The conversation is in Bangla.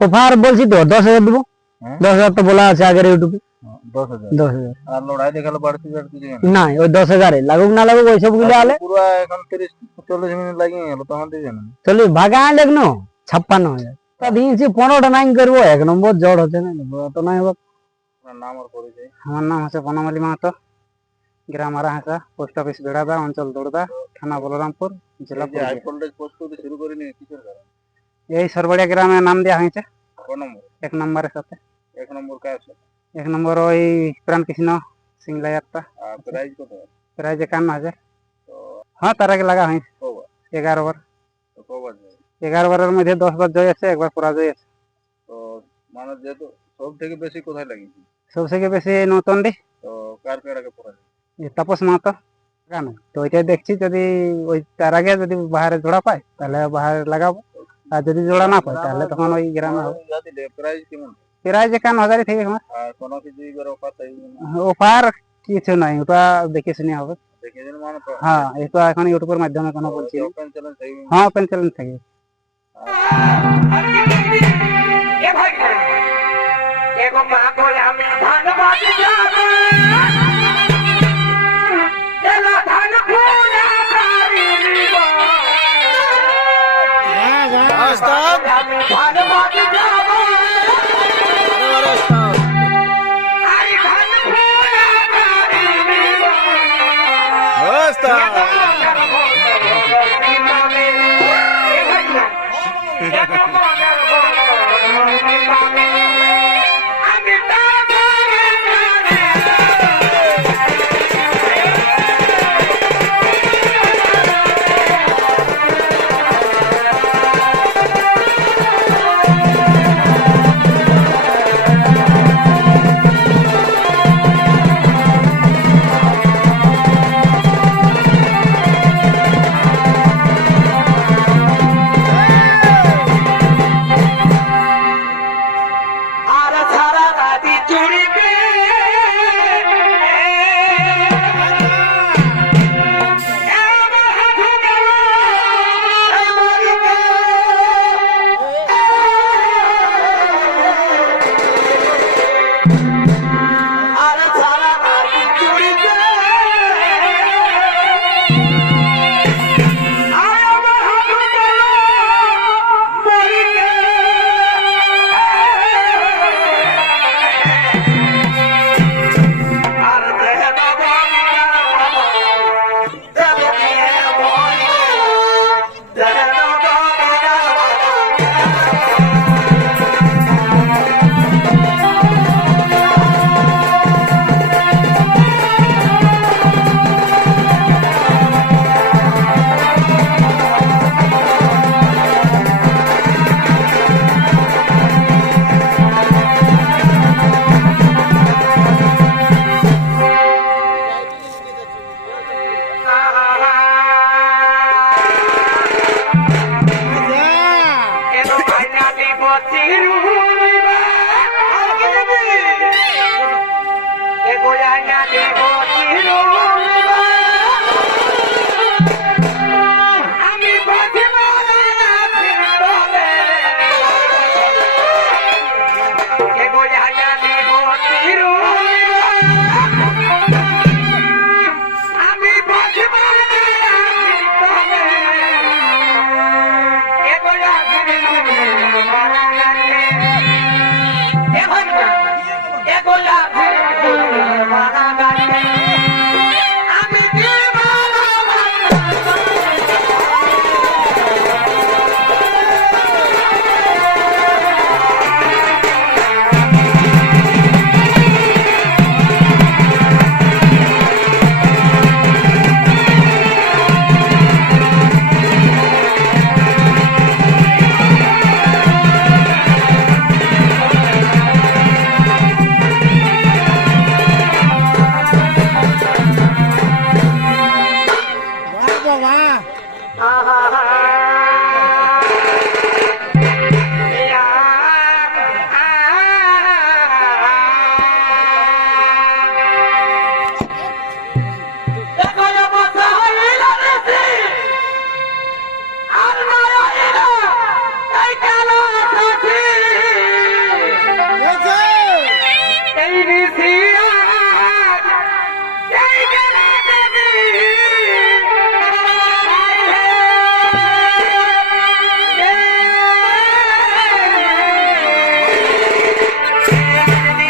অফার বলছি তো দশ হাজার দেবো। হ্যাঁ? দশ হাজার তো বলা আছে আগের ইউটিউবে। দশ হাজার। দশ হাজার। আর লড়াই দেখালে বাড়তি বাড়তি দিবেন ওই দশ হাজারে। লাগুক না লাগুক ওইসবগুলো আলে। পুরো এখন তিরিশ চল্লিশ মিনিট লাগিয়ে গেল তখন চল্লিশ ভাগা আনলে ছাপ্পান্ন হাজার। তা দিয়েছি পনেরোটা নাইন করব এক নম্বর জড় হচ্ছে না। তো নাই হবে নাম আর পরিচয়। আমার নাম হচ্ছে বনমালী মাহাতো। গ্রাম আরাহাসা পোস্ট অফিস বেড়াদা অঞ্চল দৌড়দা থানা বলরামপুর জেলা এই সরবড়িয়া গ্রামে নাম দেওয়া হয়েছে। নম্বর। এক নম্বরের সাথে। এক নম্বর কাজ এক নম্বর ওই প্রাণ কৃষ্ণ সিংলায়ারটা আর প্রাইজ কত প্রায় একান্ন হাজার। হ্যাঁ তার আগে লাগা হয়েছে এগারো বার। এগারো বারের মধ্যে দশ বার জয় আছে একবার পরাজয় আছে। তো মানে যেহেতু সব থেকে বেশি কোথায় লাগিয়েছি সব থেকে বেশি নতুন ডি তো কার কার আগে পড়া তাপস মাহাতো। কেন তো ওইটাই দেখছি যদি ওই তার আগে যদি বাহারে জোড়া পায় তাহলে বাহারে লাগাবো। আর যদি জোড়া না পাই তাহলে তখন ওই গ্রামে প্রাইস কেমন? প্রাইস একান্ন হাজারই থেকে কোনো কিছু অফার কিছু নাই ওটা দেখে শুনে হবে। হ্যাঁ এটা এখন ইউটিউবের মাধ্যমে কোনো বলছি হ্যাঁ ওপেন চ্যালেঞ্জ থাকে ধন্যবাদ Stop. Stop. جيتا ريتا تا ما